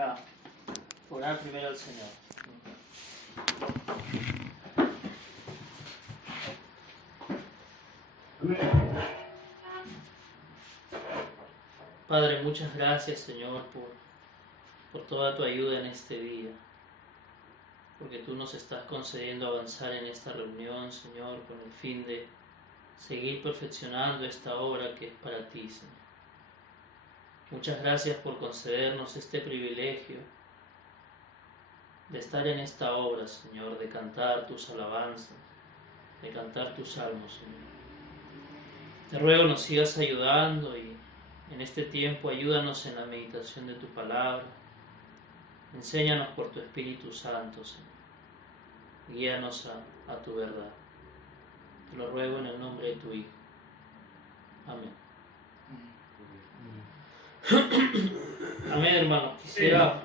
a orar primero al Señor. Padre, muchas gracias, Señor, por toda tu ayuda en este día, porque tú nos estás concediendo avanzar en esta reunión, Señor, con el fin de seguir perfeccionando esta obra que es para ti, Señor. Muchas gracias por concedernos este privilegio de estar en esta obra, Señor, de cantar tus alabanzas, de cantar tus salmos, Señor. Te ruego nos sigas ayudando y en este tiempo ayúdanos en la meditación de tu palabra. Enséñanos por tu Espíritu Santo, Señor. Guíanos a tu verdad. Te lo ruego en el nombre de tu Hijo. Amén. Amén, hermano. Quisiera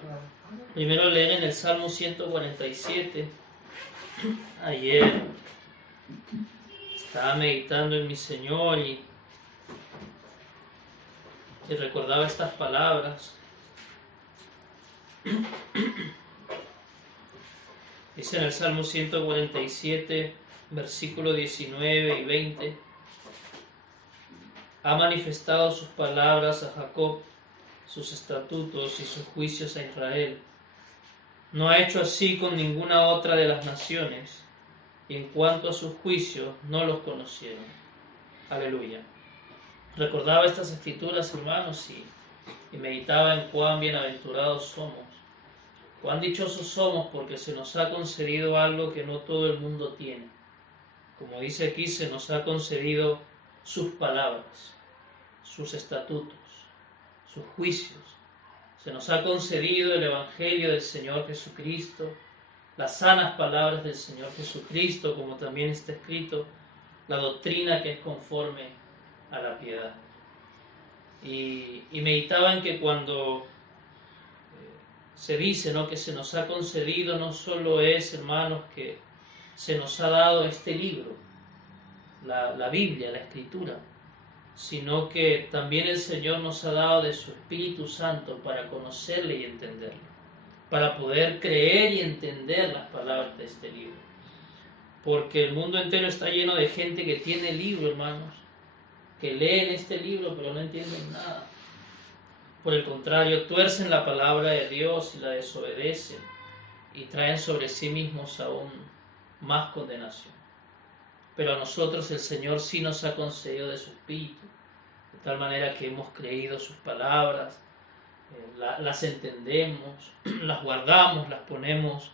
primero leer en el Salmo 147. Ayer estaba meditando en mi Señor y recordaba estas palabras. Dice en el Salmo 147, versículo 19 y 20: ha manifestado sus palabras a Jacob, sus estatutos y sus juicios a Israel. No ha hecho así con ninguna otra de las naciones, y en cuanto a sus juicios no los conocieron. Aleluya. Recordaba estas escrituras, hermanos, y meditaba en cuán bienaventurados somos, cuán dichosos somos, porque se nos ha concedido algo que no todo el mundo tiene. Como dice aquí, se nos ha concedido sus palabras, sus estatutos, sus juicios. Se nos ha concedido el Evangelio del Señor Jesucristo, las sanas palabras del Señor Jesucristo, como también está escrito, la doctrina que es conforme a la piedad. Y meditaba en que cuando se dice, ¿no?, que se nos ha concedido, no solo es, hermanos, que se nos ha dado este libro, la Biblia, la Escritura, sino que también el Señor nos ha dado de su Espíritu Santo para conocerle y entenderlo, para poder creer y entender las palabras de este libro. Porque el mundo entero está lleno de gente que tiene el libro, hermanos, que leen este libro pero no entienden nada. Por el contrario, tuercen la palabra de Dios y la desobedecen y traen sobre sí mismos aún más condenación. Pero a nosotros el Señor sí nos ha concedido de su Espíritu, de tal manera que hemos creído sus palabras, las entendemos, las guardamos, las ponemos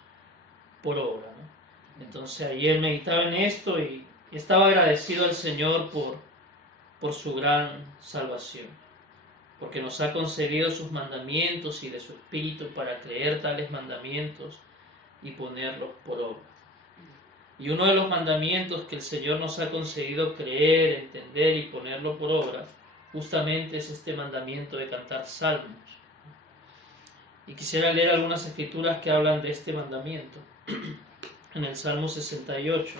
por obra, ¿no? Entonces ayer meditaba en esto y estaba agradecido al Señor por su gran salvación, porque nos ha concedido sus mandamientos y de su Espíritu para creer tales mandamientos y ponerlos por obra. Y uno de los mandamientos que el Señor nos ha concedido creer, entender y ponerlo por obra, justamente es este mandamiento de cantar salmos. Y quisiera leer algunas escrituras que hablan de este mandamiento. En el Salmo 68.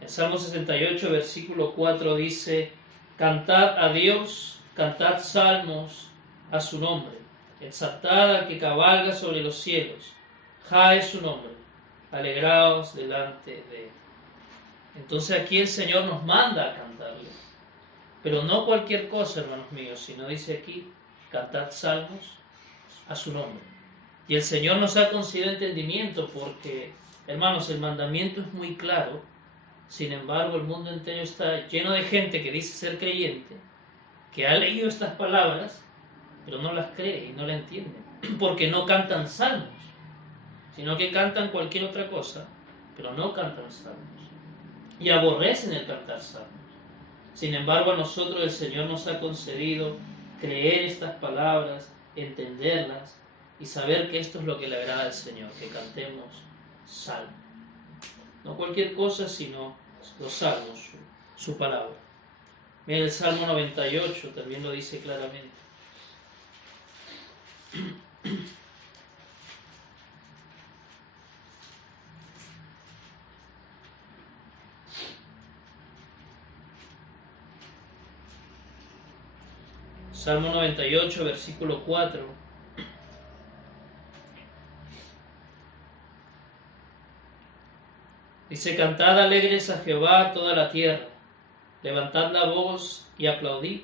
El Salmo 68, versículo 4 dice: cantad a Dios, cantad salmos a su nombre, exaltad al que cabalga sobre los cielos, Jah es su nombre, alegraos delante de él. Entonces aquí el Señor nos manda a cantarle, pero no cualquier cosa, hermanos míos, sino dice aquí: cantad salmos a su nombre. Y el Señor nos ha concedido entendimiento porque, hermanos, el mandamiento es muy claro. Sin embargo, el mundo entero está lleno de gente que dice ser creyente, que ha leído estas palabras, pero no las cree y no las entiende, porque no cantan salmos, sino que cantan cualquier otra cosa, pero no cantan salmos, y aborrecen el cantar salmos. Sin embargo, a nosotros el Señor nos ha concedido creer estas palabras, entenderlas, y saber que esto es lo que le agrada al Señor, que cantemos salmos. No cualquier cosa, sino los salmos, su palabra. Mira, el Salmo 98 también lo dice claramente. Salmo 98, versículo 4. Dice: cantad alegres a Jehová toda la tierra, levantad la voz y aplaudid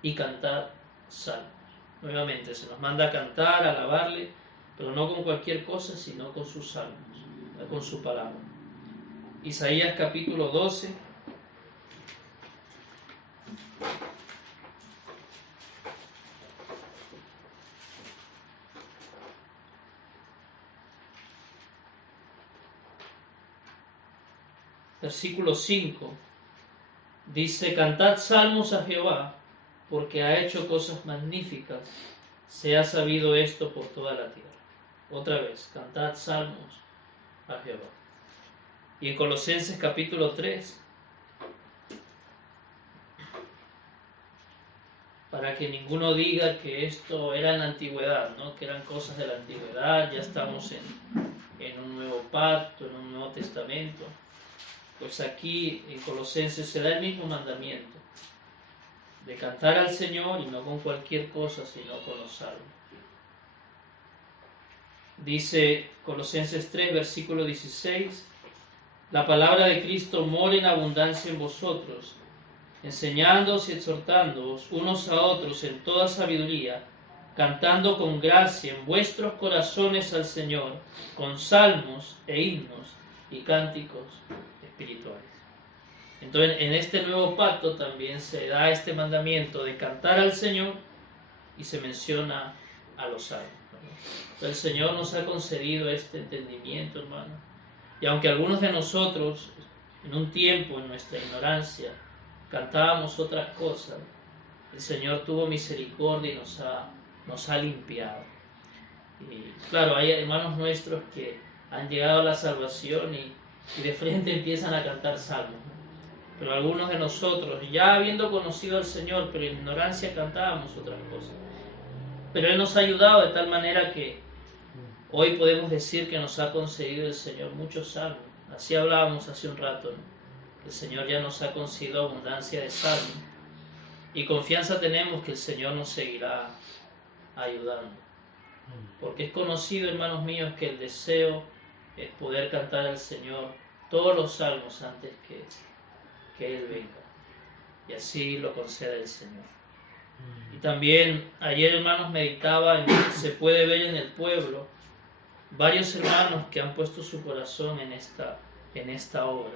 y cantad salmos. Nuevamente se nos manda a cantar, a alabarle, pero no con cualquier cosa, sino con sus salmos, con su palabra. Isaías capítulo 12. Versículo 5, dice: cantad salmos a Jehová, porque ha hecho cosas magníficas, se ha sabido esto por toda la tierra. Otra vez, cantad salmos a Jehová. Y en Colosenses capítulo 3, para que ninguno diga que esto era en la antigüedad, ¿no? Que eran cosas de la antigüedad, ya estamos en un nuevo pacto, en un nuevo testamento. Pues aquí en Colosenses se da el mismo mandamiento de cantar al Señor, y no con cualquier cosa, sino con los salmos. Dice Colosenses 3, versículo 16: la palabra de Cristo mora en abundancia en vosotros, enseñándoos y exhortándoos unos a otros en toda sabiduría, cantando con gracia en vuestros corazones al Señor, con salmos e himnos y cánticos espirituales. Entonces, en este nuevo pacto también se da este mandamiento de cantar al Señor, y se menciona a los salmos. El Señor nos ha concedido este entendimiento, hermano. Y aunque algunos de nosotros, en un tiempo, en nuestra ignorancia, cantábamos otras cosas, el Señor tuvo misericordia y nos ha limpiado. Y claro, hay hermanos nuestros que han llegado a la salvación y de frente empiezan a cantar salmos. Pero algunos de nosotros, ya habiendo conocido al Señor, pero en ignorancia, cantábamos otras cosas. Pero Él nos ha ayudado de tal manera que hoy podemos decir que nos ha concedido el Señor muchos salmos. Así hablábamos hace un rato, ¿no? El Señor ya nos ha concedido abundancia de salmos. Y confianza tenemos que el Señor nos seguirá ayudando. Porque es conocido, hermanos míos, que el deseo es poder cantar al Señor todos los salmos antes que Él venga. Y así lo concede el Señor. Y también ayer, hermanos, meditaba se puede ver en el pueblo varios hermanos que han puesto su corazón en esta obra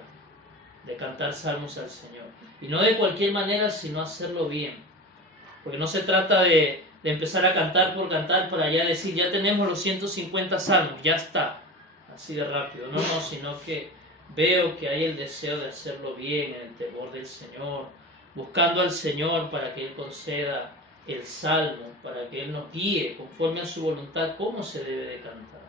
de cantar salmos al Señor. Y no de cualquier manera, sino hacerlo bien. Porque no se trata de empezar a cantar por cantar para ya decir, ya tenemos los 150 salmos, ya está, así de rápido. No, sino que veo que hay el deseo de hacerlo bien, en el temor del Señor, buscando al Señor para que Él conceda el salmo, para que Él nos guíe conforme a su voluntad cómo se debe de cantar.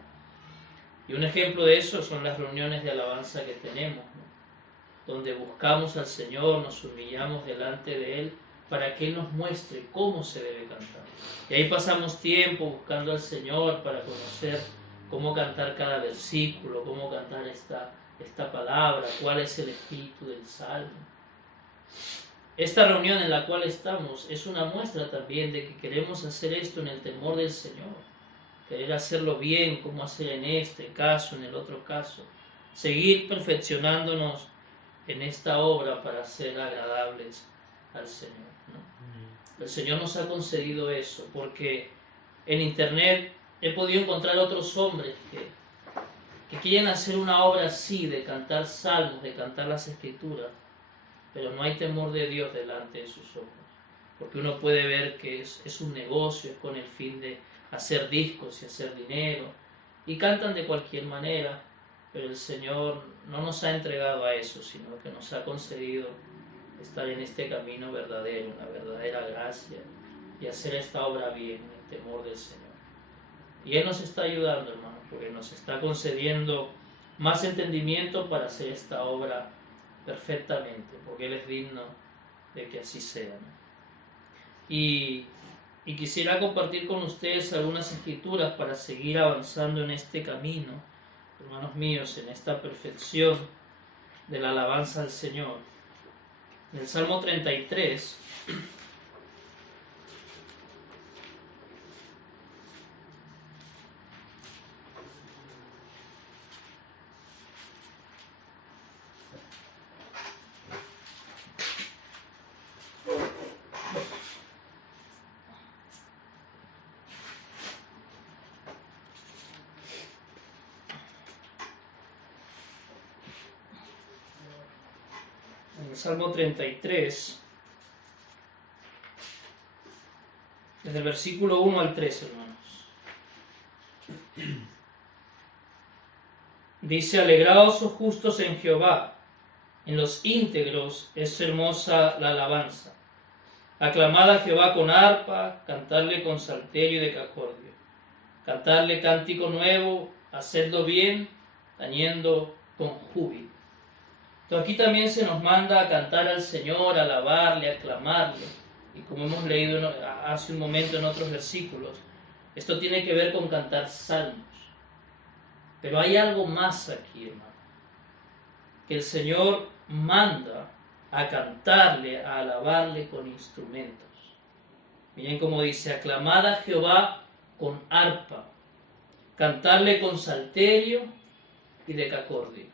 Y un ejemplo de eso son las reuniones de alabanza que tenemos, ¿no? Donde buscamos al Señor, nos humillamos delante de Él para que Él nos muestre cómo se debe cantar. Y ahí pasamos tiempo buscando al Señor para conocer cómo cantar cada versículo, cómo cantar esta palabra, cuál es el espíritu del salmo. Esta reunión en la cual estamos es una muestra también de que queremos hacer esto en el temor del Señor, querer hacerlo bien, como hacer en este caso, en el otro caso, seguir perfeccionándonos en esta obra para ser agradables al Señor, ¿no? El Señor nos ha concedido eso, porque en internet he podido encontrar otros hombres que quieren hacer una obra así, de cantar salmos, de cantar las escrituras, pero no hay temor de Dios delante de sus ojos, porque uno puede ver que es un negocio, es con el fin de hacer discos y hacer dinero, y cantan de cualquier manera, pero el Señor no nos ha entregado a eso, sino que nos ha concedido estar en este camino verdadero, una verdadera gracia, y hacer esta obra bien, en el temor del Señor. Y Él nos está ayudando, hermano, porque nos está concediendo más entendimiento para hacer esta obra perfectamente, porque Él es digno de que así sea, ¿no? Y quisiera compartir con ustedes algunas escrituras para seguir avanzando en este camino, hermanos míos, en esta perfección de la alabanza al Señor. En el Salmo 33, Salmo 33, desde el versículo 1 al 3, hermanos. Dice: alegraos, oh justos, en Jehová, en los íntegros es hermosa la alabanza. Aclamad a Jehová con arpa, cantarle con salterio y decacordio, cantarle cántico nuevo, hacedlo bien, tañendo con júbilo. Entonces aquí también se nos manda a cantar al Señor, a alabarle, a aclamarle. Y como hemos leído hace un momento en otros versículos, esto tiene que ver con cantar salmos. Pero hay algo más aquí, hermano, que el Señor manda a cantarle, a alabarle con instrumentos. Miren cómo dice: aclamad a Jehová con arpa, cantarle con salterio y decacordio,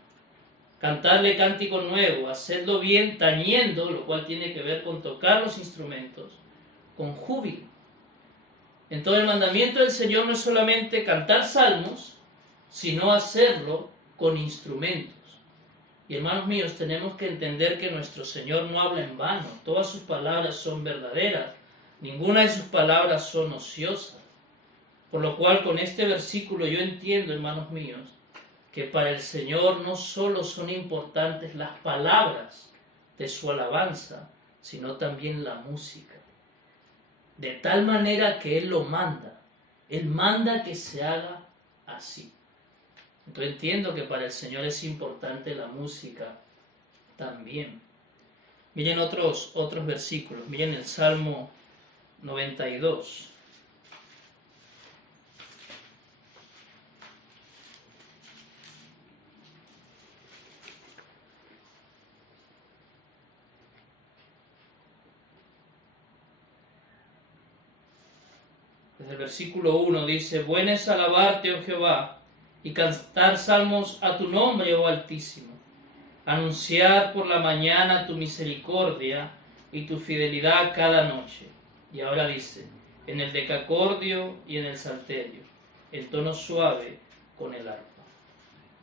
cantarle cántico nuevo, hacedlo bien, tañendo, lo cual tiene que ver con tocar los instrumentos, con júbilo. Entonces el mandamiento del Señor no es solamente cantar salmos, sino hacerlo con instrumentos. Y hermanos míos, tenemos que entender que nuestro Señor no habla en vano. Todas sus palabras son verdaderas. Ninguna de sus palabras son ociosas. Por lo cual, con este versículo yo entiendo, hermanos míos, que para el Señor no solo son importantes las palabras de su alabanza, sino también la música. De tal manera que Él lo manda. Él manda que se haga así. Entonces entiendo que para el Señor es importante la música también. Miren otros versículos. Miren el Salmo 92. Desde el versículo 1 dice: bueno es alabarte, oh Jehová, y cantar salmos a tu nombre, oh Altísimo. Anunciar por la mañana tu misericordia y tu fidelidad cada noche. Y ahora dice: en el decacordio y en el salterio, el tono suave con el arpa.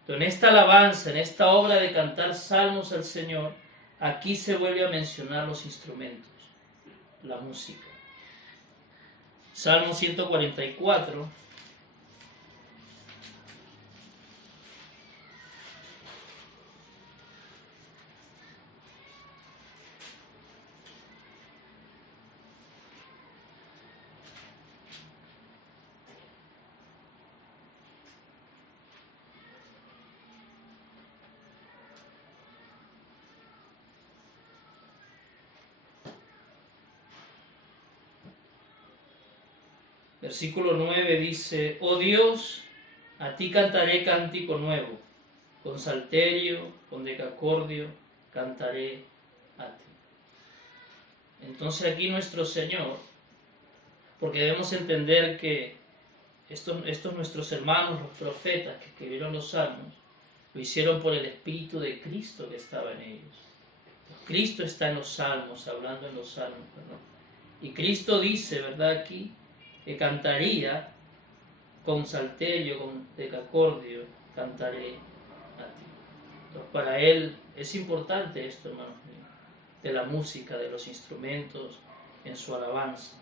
Entonces, en esta alabanza, en esta obra de cantar salmos al Señor, aquí se vuelve a mencionar los instrumentos, la música. Salmo 144. Versículo 9 dice: oh Dios, a ti cantaré cántico nuevo, con salterio, con decacordio, cantaré a ti. Entonces aquí nuestro Señor, porque debemos entender que estos nuestros hermanos, los profetas que escribieron los salmos, lo hicieron por el Espíritu de Cristo que estaba en ellos. Cristo está en los salmos, hablando en los salmos, ¿verdad? Y Cristo dice, ¿verdad?, aquí, que cantaría con salterio, con decacordio, cantaré a ti. Entonces, para Él es importante esto, hermanos míos, de la música, de los instrumentos en su alabanza.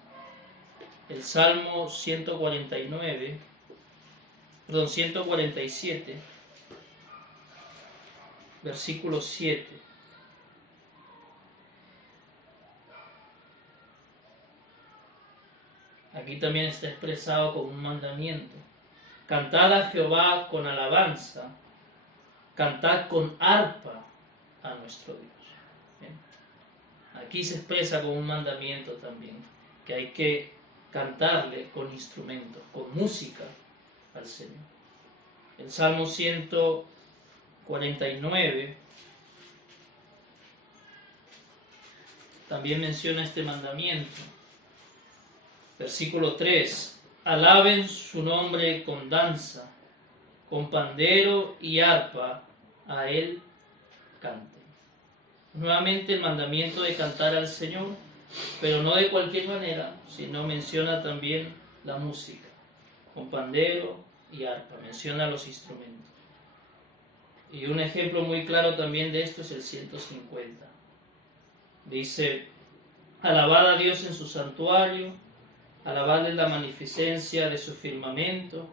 El Salmo 147, versículo 7. Aquí también está expresado como un mandamiento. Cantad a Jehová con alabanza, cantad con arpa a nuestro Dios. ¿Bien? Aquí se expresa como un mandamiento también, que hay que cantarle con instrumentos, con música al Señor. El Salmo 149 también menciona este mandamiento. Versículo 3: alaben su nombre con danza, con pandero y arpa, a Él canten. Nuevamente el mandamiento de cantar al Señor, pero no de cualquier manera, sino menciona también la música, con pandero y arpa, menciona los instrumentos. Y un ejemplo muy claro también de esto es el 150. Dice: alabad a Dios en su santuario, alabadle la magnificencia de su firmamento,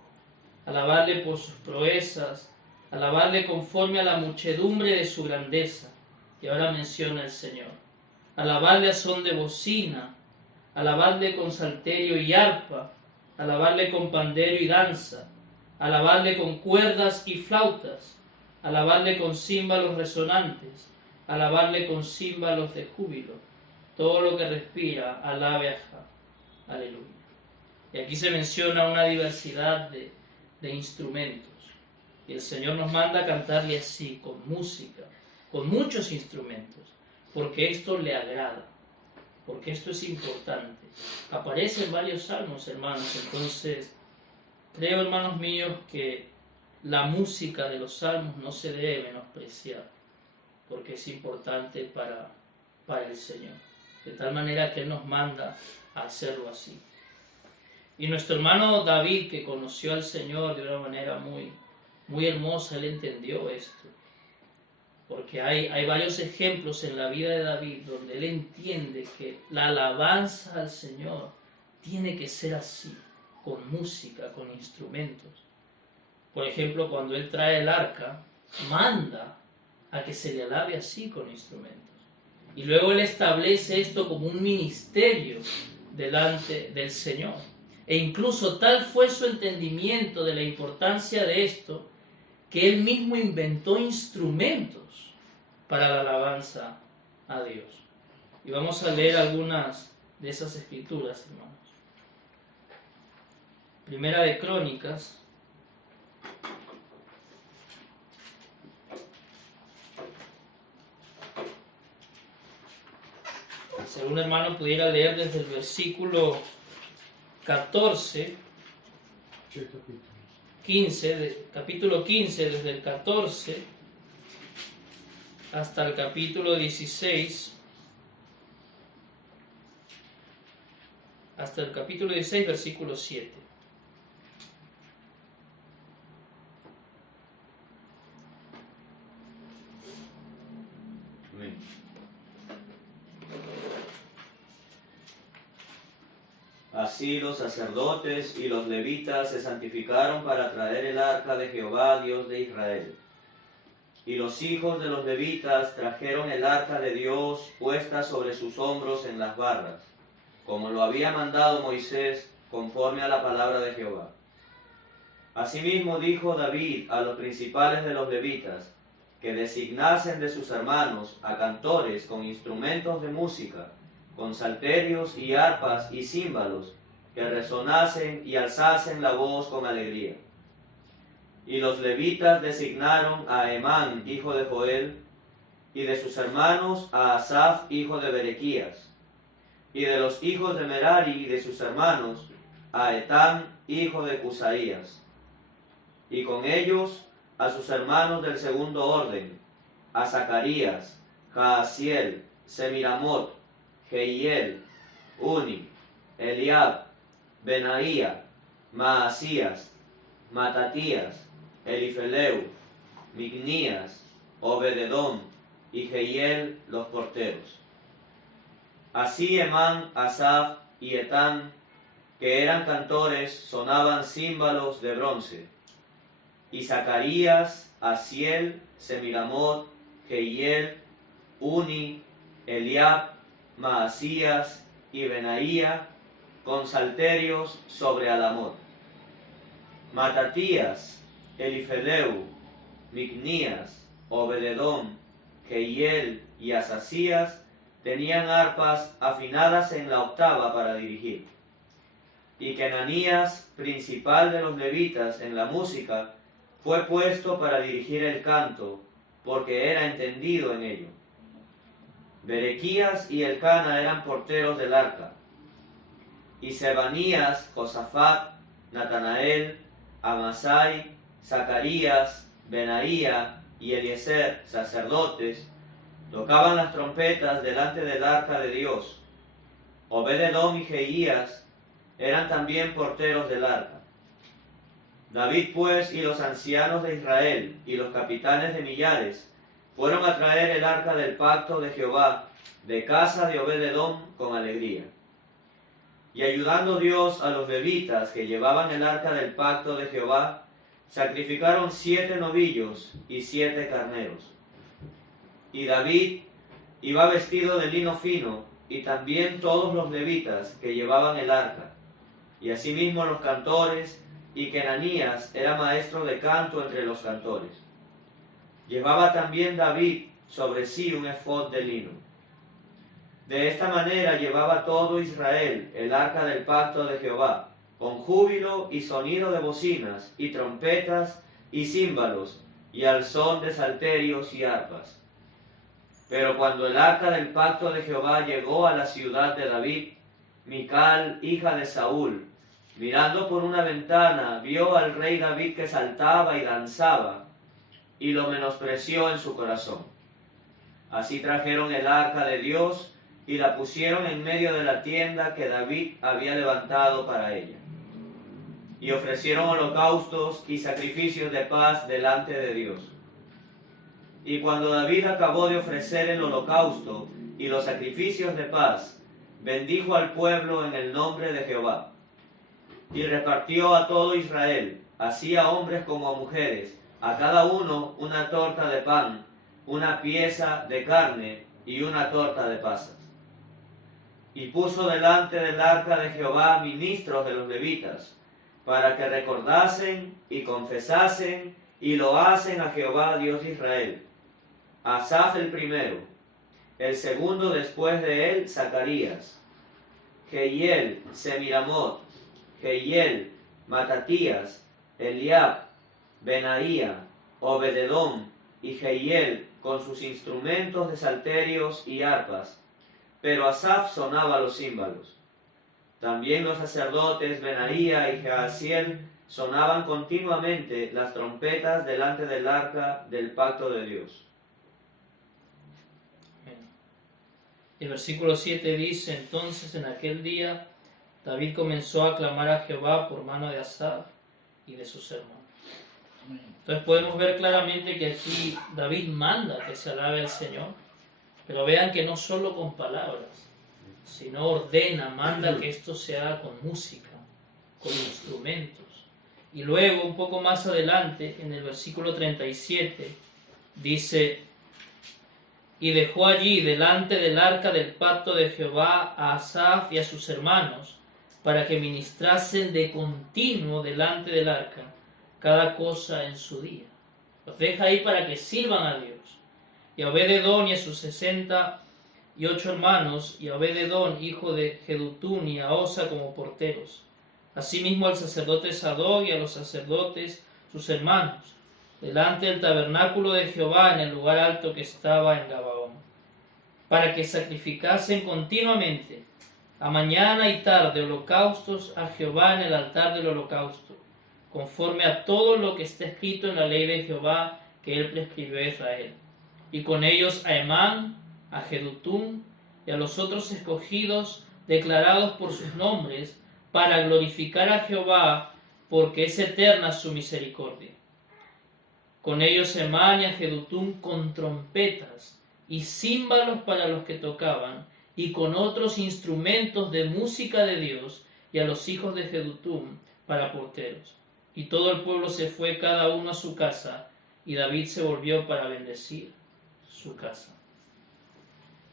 alabadle por sus proezas, alabadle conforme a la muchedumbre de su grandeza. Y ahora menciona el Señor: alabadle a son de bocina, alabadle con salterio y arpa, alabadle con pandero y danza, alabadle con cuerdas y flautas, alabadle con címbalos resonantes, alabadle con címbalos de júbilo. Todo lo que respira, alabe a Jah. Aleluya. Y aquí se menciona una diversidad de instrumentos. Y el Señor nos manda a cantarle así, con música, con muchos instrumentos, porque esto le agrada, porque esto es importante. Aparece en varios salmos, hermanos. Entonces, creo, hermanos míos, que la música de los salmos no se debe menospreciar, porque es importante para el Señor. De tal manera que Él nos manda a hacerlo así. Y nuestro hermano David, que conoció al Señor de una manera muy hermosa, él entendió esto. Porque hay varios ejemplos en la vida de David donde él entiende que la alabanza al Señor tiene que ser así, con música, con instrumentos. Por ejemplo, cuando él trae el arca, manda a que se le alabe así, con instrumentos. Y luego él establece esto como un ministerio delante del Señor. E incluso tal fue su entendimiento de la importancia de esto, que él mismo inventó instrumentos para la alabanza a Dios. Y vamos a leer algunas de esas escrituras, hermanos. Primera de Crónicas, si algún hermano pudiera leer desde el versículo 14, 15, capítulo 15, desde el 14 hasta el capítulo 16, hasta el capítulo 16, versículo 7. Amén. Así los sacerdotes y los levitas se santificaron para traer el arca de Jehová, Dios de Israel. Y los hijos de los levitas trajeron el arca de Dios puesta sobre sus hombros en las barras, como lo había mandado Moisés, conforme a la palabra de Jehová. Asimismo dijo David a los principales de los levitas, que designasen de sus hermanos a cantores con instrumentos de música, con salterios y arpas y címbalos, que resonasen y alzasen la voz con alegría. Y los levitas designaron a Emán, hijo de Joel, y de sus hermanos a Asaf, hijo de Berequías, y de los hijos de Merari y de sus hermanos a Etán, hijo de Cusaías, y con ellos a sus hermanos del segundo orden, a Zacarías, Jaasiel, Semiramot, Jehiel, Uni, Eliab, Benaía, Maasías, Matatías, Elifeleu, Mignías, Obededom y Jehiel los porteros. Así Emán, Asaf y Etán, que eran cantores, sonaban címbalos de bronce. Y Zacarías, Asiel, Semiramot, Jehiel, Uni, Eliab, Maasías y Benaía, con salterios sobre Alamot. Matatías, Elifeleu, Mignías, Obededom, Jehiel y Asasías tenían arpas afinadas en la octava para dirigir. Y Kenanías, principal de los levitas en la música, fue puesto para dirigir el canto, porque era entendido en ello. Berequías y Elcana eran porteros del arca. Y Sebanías, Josafat, Natanael, Amasai, Zacarías, Benaía y Eliezer, sacerdotes, tocaban las trompetas delante del arca de Dios. Obededom y Jeías eran también porteros del arca. David pues y los ancianos de Israel y los capitanes de millares fueron a traer el arca del pacto de Jehová de casa de Obed-edom con alegría. Y ayudando Dios a los levitas que llevaban el arca del pacto de Jehová, sacrificaron 7 novillos y 7 carneros. Y David iba vestido de lino fino, y también todos los levitas que llevaban el arca, y asimismo los cantores, y que Ananías era maestro de canto entre los cantores. Llevaba también David sobre sí un efod de lino. De esta manera llevaba todo Israel el arca del pacto de Jehová, con júbilo y sonido de bocinas, y trompetas, y címbalos, y al son de salterios y arpas. Pero cuando el arca del pacto de Jehová llegó a la ciudad de David, Mical, hija de Saúl, mirando por una ventana, vio al rey David que saltaba y danzaba, y lo menospreció en su corazón. Así trajeron el arca de Dios y la pusieron en medio de la tienda que David había levantado para ella. Y ofrecieron holocaustos y sacrificios de paz delante de Dios. Y cuando David acabó de ofrecer el holocausto y los sacrificios de paz, bendijo al pueblo en el nombre de Jehová. Y repartió a todo Israel, así a hombres como a mujeres, a cada uno una torta de pan, una pieza de carne y una torta de pasas. Y puso delante del arca de Jehová ministros de los levitas, para que recordasen y confesasen y lo hacen a Jehová Dios de Israel. Asaf el primero, el segundo después de él Zacarías, Jehiel, Semiramot, Jehiel, Matatías, Eliab, Benaía, Obed-edom y Jehiel con sus instrumentos de salterios y arpas, pero Asaf sonaba los címbalos. También los sacerdotes Benaía y Jaasiel sonaban continuamente las trompetas delante del arca del pacto de Dios. El versículo 7 dice: entonces en aquel día David comenzó a clamar a Jehová por mano de Asaf y de sus hermanos. Entonces podemos ver claramente que aquí David manda que se alabe al Señor, pero vean que no solo con palabras, sino ordena, manda que esto se haga con música, con instrumentos. Y luego, un poco más adelante, en el versículo 37, dice: y dejó allí delante del arca del pacto de Jehová a Asaf y a sus hermanos, para que ministrasen de continuo delante del arca, cada cosa en su día. Los deja ahí para que sirvan a Dios. Y a Obed-edom y a sus 68 hermanos, y a Obed-edom, hijo de Jedutún, y a Osa como porteros. Asimismo al sacerdote Sadoc y a los sacerdotes, sus hermanos, delante del tabernáculo de Jehová en el lugar alto que estaba en Gabaón, para que sacrificasen continuamente, a mañana y tarde, holocaustos a Jehová en el altar del holocausto, conforme a todo lo que está escrito en la ley de Jehová que él prescribió a Israel. Y con ellos a Emán, a Jedutún y a los otros escogidos, declarados por sus nombres, para glorificar a Jehová, porque es eterna su misericordia. Con ellos Emán y a Jedutún con trompetas y címbalos para los que tocaban, y con otros instrumentos de música de Dios, y a los hijos de Jedutún para porteros. Y todo el pueblo se fue cada uno a su casa, y David se volvió para bendecir su casa.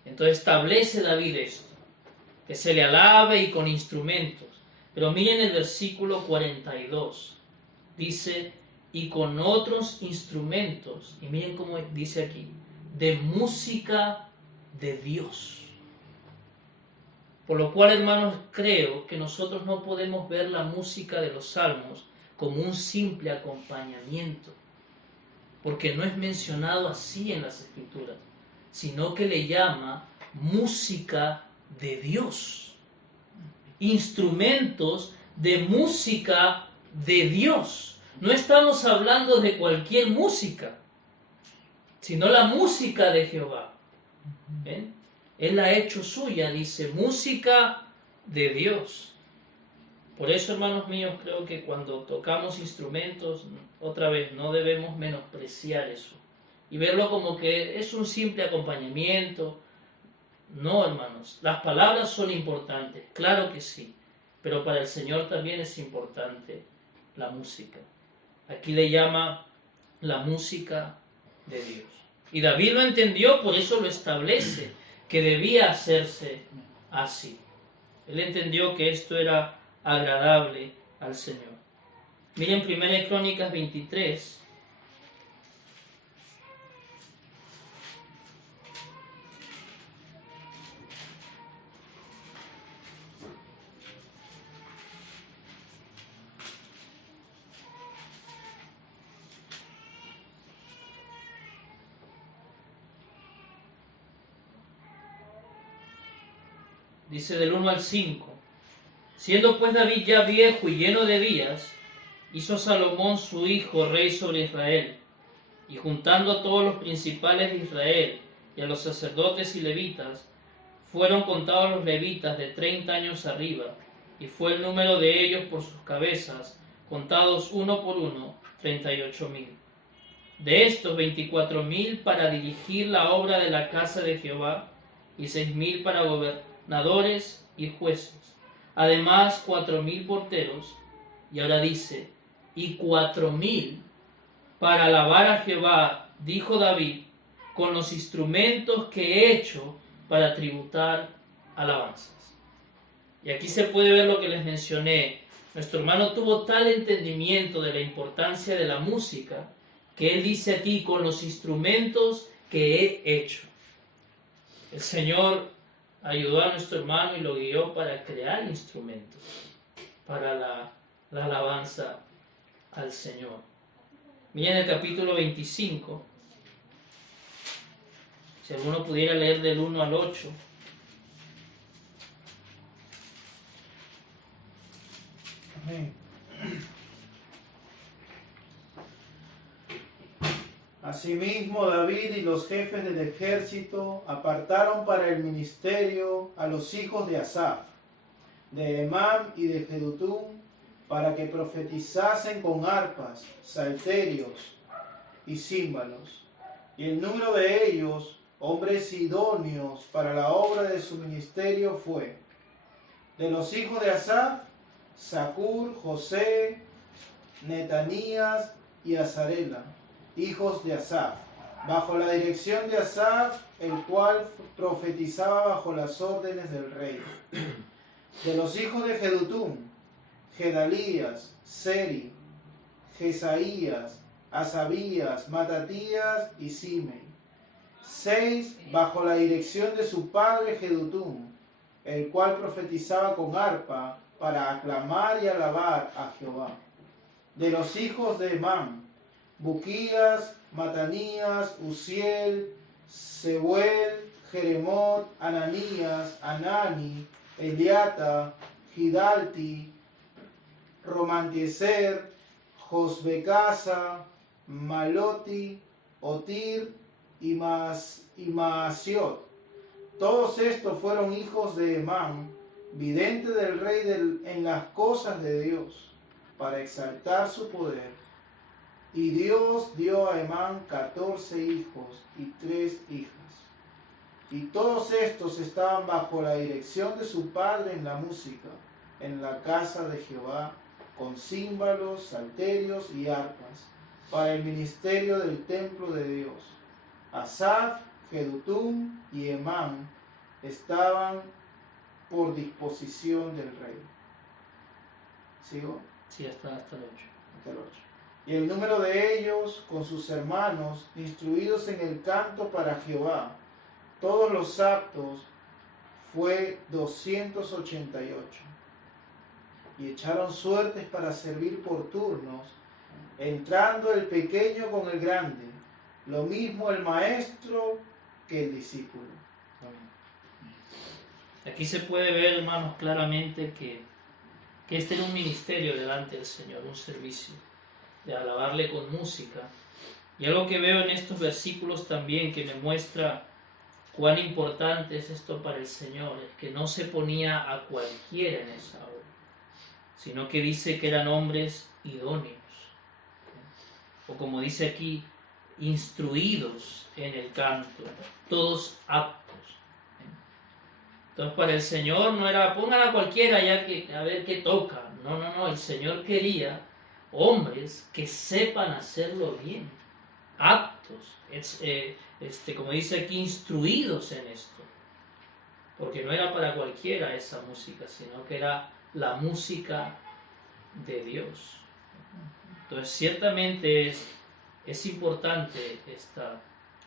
Entonces establece David esto, que se le alabe y con instrumentos. Pero miren el versículo 42, dice: y con otros instrumentos, y miren cómo dice aquí, de música de Dios. Por lo cual, hermanos, creo que nosotros no podemos ver la música de los salmos como un simple acompañamiento, porque no es mencionado así en las Escrituras, sino que le llama música de Dios, instrumentos de música de Dios. No estamos hablando de cualquier música, sino la música de Jehová. ¿Ven? Él la ha hecho suya, dice, música de Dios. Por eso, hermanos míos, creo que cuando tocamos instrumentos, otra vez, no debemos menospreciar eso y verlo como que es un simple acompañamiento. No, hermanos, las palabras son importantes, claro que sí, pero para el Señor también es importante la música. Aquí le llama la música de Dios. Y David lo entendió, por eso lo establece, que debía hacerse así. Él entendió que esto era agradable al Señor. Miren 1 Crónicas 23. Dice del 1 al 5. Siendo pues David ya viejo y lleno de días, hizo Salomón su hijo rey sobre Israel, y juntando a todos los principales de Israel y a los sacerdotes y levitas, fueron contados los levitas de 30 años arriba, y fue el número de ellos por sus cabezas, contados uno por uno, 38,000. De estos 24,000 para dirigir la obra de la casa de Jehová, y 6,000 para gobernadores y jueces. Además 4,000 porteros, y ahora dice, y 4,000 para alabar a Jehová, dijo David, con los instrumentos que he hecho para tributar alabanzas. Y aquí se puede ver lo que les mencioné. Nuestro hermano tuvo tal entendimiento de la importancia de la música, que él dice aquí, con los instrumentos que he hecho. El Señor ayudó a nuestro hermano y lo guió para crear instrumentos para la alabanza al Señor. Miren el capítulo 25. Si alguno pudiera leer del 1 al 8. Amén. Asimismo, David y los jefes del ejército apartaron para el ministerio a los hijos de Asaf, de Emam y de Jedutum, para que profetizasen con arpas, salterios y címbalos. Y el número de ellos, hombres idóneos para la obra de su ministerio, fue: de los hijos de Asaf, Zacur, José, Netanías y Azarela, hijos de Asaf, bajo la dirección de Asaf, el cual profetizaba bajo las órdenes del rey. De los hijos de Jedutum, Gedalías, Seri, Jesaías, Asabías, Matatías y Simei. 6 bajo la dirección de su padre Jedutum, el cual profetizaba con arpa para aclamar y alabar a Jehová. De los hijos de Emam, Buquías, Matanías, Uziel, Seuel, Jeremot, Ananías, Anani, Eliata, Gidalti, Romantieser, Josbecasa, Maloti, Otir y Maasiot. Todos estos fueron hijos de Emam, vidente del rey en las cosas de Dios, para exaltar su poder. Y Dios dio a Emam 14 hijos y 3 hijas. Y todos estos estaban bajo la dirección de su padre en la música, en la casa de Jehová, con címbalos, salterios y arpas, para el ministerio del templo de Dios. Asaf, Jedutum y Emam estaban por disposición del rey. ¿Sigo? Sí, hasta el 8. Hasta el 8. Y el número de ellos, con sus hermanos, instruidos en el canto para Jehová, todos los aptos, fue 288. Y echaron suertes para servir por turnos, entrando el pequeño con el grande, lo mismo el maestro que el discípulo. Aquí se puede ver, hermanos, claramente que este era un ministerio delante del Señor, un servicio de alabarle con música. Y algo que veo en estos versículos también que me muestra cuán importante es esto para el Señor, es que no se ponía a cualquiera en esa obra, sino que dice que eran hombres idóneos, o como dice aquí, instruidos en el canto, todos aptos. Entonces para el Señor no era pongan a cualquiera ya que a ver qué toca. No, el Señor quería hombres que sepan hacerlo bien, aptos, como dice aquí, instruidos en esto. Porque no era para cualquiera esa música, sino que era la música de Dios. Entonces ciertamente es importante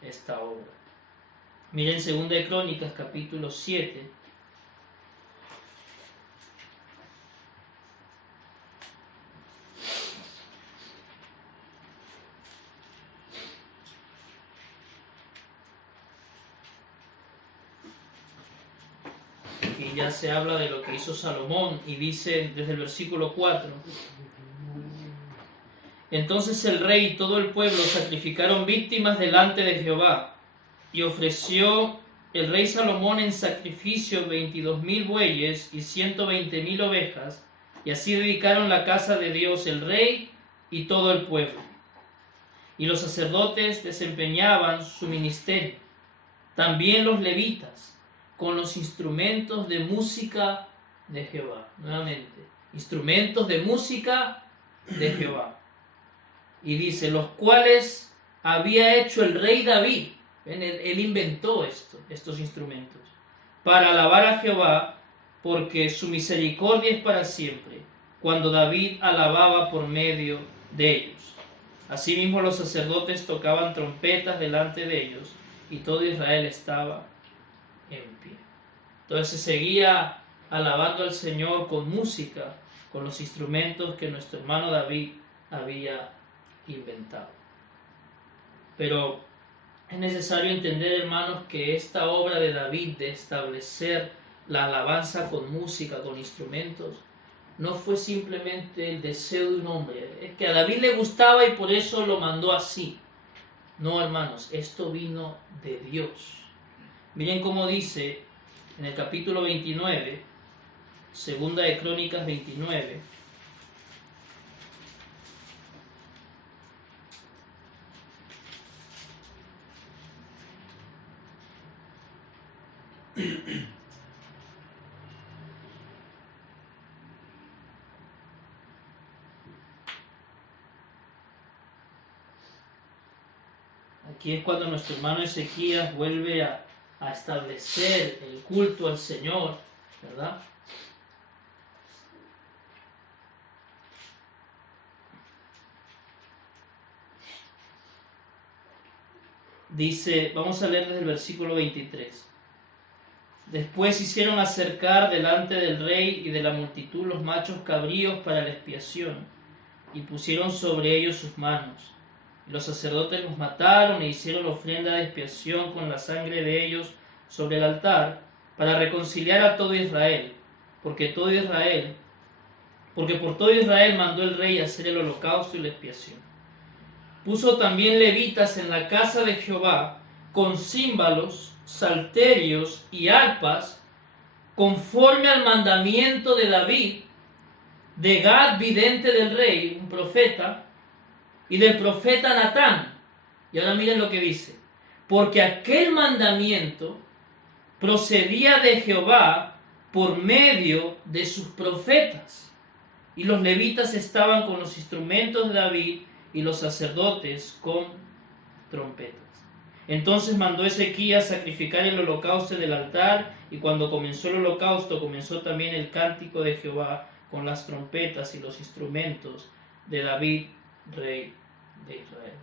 esta obra. Miren 2 de Crónicas capítulo 7. Y ya se habla de lo que hizo Salomón y dice desde el versículo 4. Entonces el rey y todo el pueblo sacrificaron víctimas delante de Jehová, y ofreció el rey Salomón en sacrificio 22,000 bueyes y 120,000 ovejas, y así dedicaron la casa de Dios el rey y todo el pueblo. Y los sacerdotes desempeñaban su ministerio, también los levitas, con los instrumentos de música de Jehová. Nuevamente, instrumentos de música de Jehová. Y dice, los cuales había hecho el rey David. Él inventó estos instrumentos para alabar a Jehová, porque su misericordia es para siempre, cuando David alababa por medio de ellos. Asimismo los sacerdotes tocaban trompetas delante de ellos, y todo Israel estaba en pie. Entonces se seguía alabando al Señor con música, con los instrumentos que nuestro hermano David había inventado. Pero es necesario entender, hermanos, que esta obra de David de establecer la alabanza con música, con instrumentos, no fue simplemente el deseo de un hombre. Es que a David le gustaba y por eso lo mandó así. No, hermanos, esto vino de Dios. Miren cómo dice en el capítulo 29, 2 de Crónicas 29, aquí es cuando nuestro hermano Ezequías vuelve a establecer el culto al Señor, ¿verdad? Dice, vamos a leer desde el versículo 23. Después hicieron acercar delante del rey y de la multitud los machos cabríos para la expiación, y pusieron sobre ellos sus manos. Y los sacerdotes los mataron e hicieron ofrenda de expiación con la sangre de ellos sobre el altar, para reconciliar a todo Israel, porque por todo Israel mandó el rey hacer el holocausto y la expiación. Puso también levitas en la casa de Jehová, con címbalos, salterios y arpas, conforme al mandamiento de David, de Gad, vidente del rey, un profeta, y del profeta Natán. Y ahora miren lo que dice. Porque aquel mandamiento procedía de Jehová por medio de sus profetas. Y los levitas estaban con los instrumentos de David y los sacerdotes con trompetas. Entonces mandó Ezequías sacrificar el holocausto del altar, y cuando comenzó el holocausto, comenzó también el cántico de Jehová con las trompetas y los instrumentos de David, rey de Israel.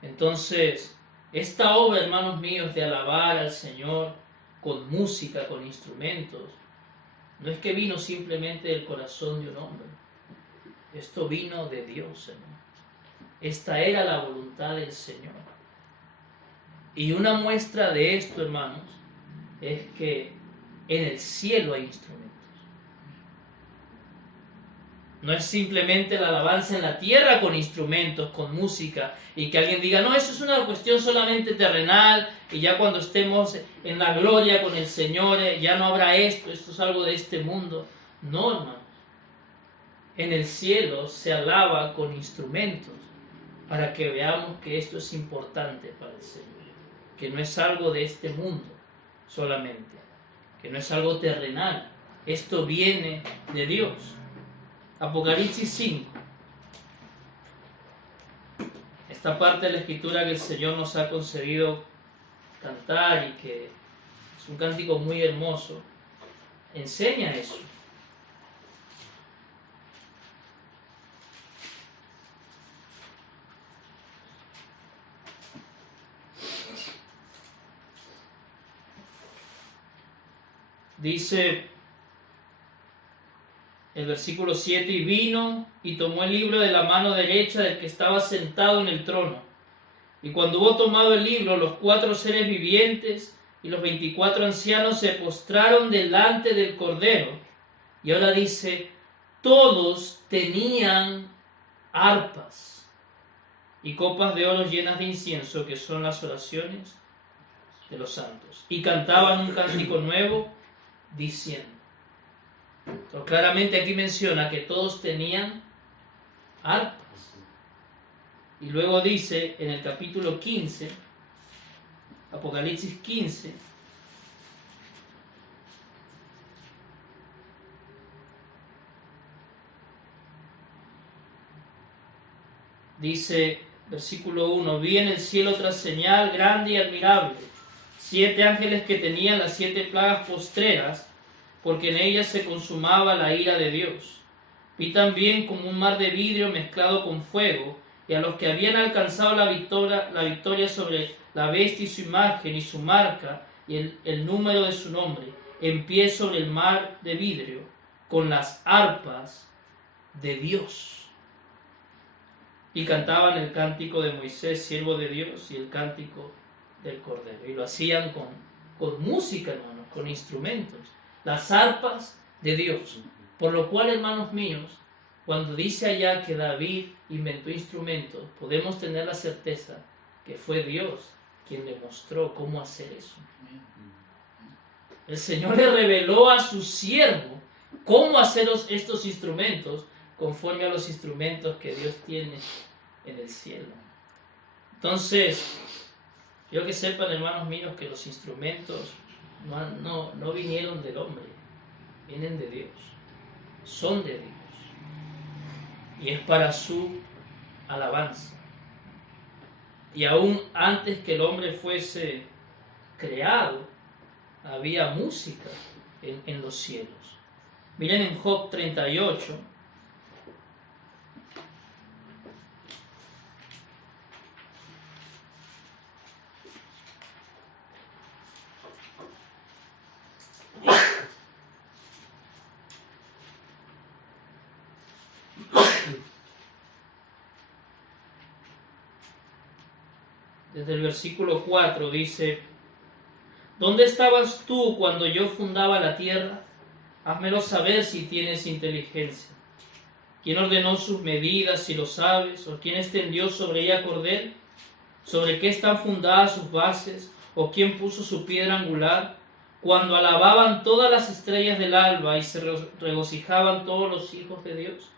Entonces, esta obra, hermanos míos, de alabar al Señor con música, con instrumentos, no es que vino simplemente del corazón de un hombre. Esto vino de Dios, hermano. Esta era la voluntad del Señor. Y una muestra de esto, hermanos, es que en el cielo hay instrumentos. No es simplemente la alabanza en la tierra con instrumentos, con música, y que alguien diga, no, eso es una cuestión solamente terrenal, y ya cuando estemos en la gloria con el Señor, ya no habrá esto es algo de este mundo. No, hermanos. En el cielo se alaba con instrumentos, para que veamos que esto es importante para el Señor, que no es algo de este mundo solamente. que no es algo terrenal. Esto viene de Dios. Apocalipsis 5. Esta parte de la Escritura que el Señor nos ha concedido cantar y que es un cántico muy hermoso, enseña eso. Dice el versículo 7, y vino y tomó el libro de la mano derecha del que estaba sentado en el trono. Y cuando hubo tomado el libro, los 4 seres vivientes y los 24 ancianos se postraron delante del Cordero. Y ahora dice, todos tenían arpas y copas de oro llenas de incienso, que son las oraciones de los santos. Y cantaban un cántico nuevo, diciendo. Pero claramente aquí menciona que todos tenían arpas. Y luego dice en el capítulo 15, Apocalipsis 15, dice, versículo 1, vi en el cielo otra señal grande y admirable, 7 ángeles que tenían las 7 plagas postreras, porque en ellas se consumaba la ira de Dios. Vi también como un mar de vidrio mezclado con fuego, y a los que habían alcanzado la victoria sobre la bestia y su imagen y su marca y el número de su nombre, en pie sobre el mar de vidrio, con las arpas de Dios. Y cantaban el cántico de Moisés, siervo de Dios, y el cántico del Cordero. Y lo hacían con música, hermanos, con instrumentos. Las arpas de Dios. Por lo cual, hermanos míos, cuando dice allá que David inventó instrumentos, podemos tener la certeza que fue Dios quien le mostró cómo hacer eso. El Señor le reveló a su siervo cómo hacer estos instrumentos conforme a los instrumentos que Dios tiene en el cielo. Entonces, quiero que sepan, hermanos míos, que los instrumentos no vinieron del hombre, vienen de Dios, son de Dios. Y es para su alabanza. Y aún antes que el hombre fuese creado, había música en los cielos. Miren en Job 38. Desde el versículo 4 dice, ¿dónde estabas tú cuando yo fundaba la tierra? Házmelo saber si tienes inteligencia. ¿Quién ordenó sus medidas, si lo sabes? ¿O quién extendió sobre ella cordel? ¿Sobre qué están fundadas sus bases? ¿O quién puso su piedra angular? Cuando alababan todas las estrellas del alba y se regocijaban todos los hijos de Dios.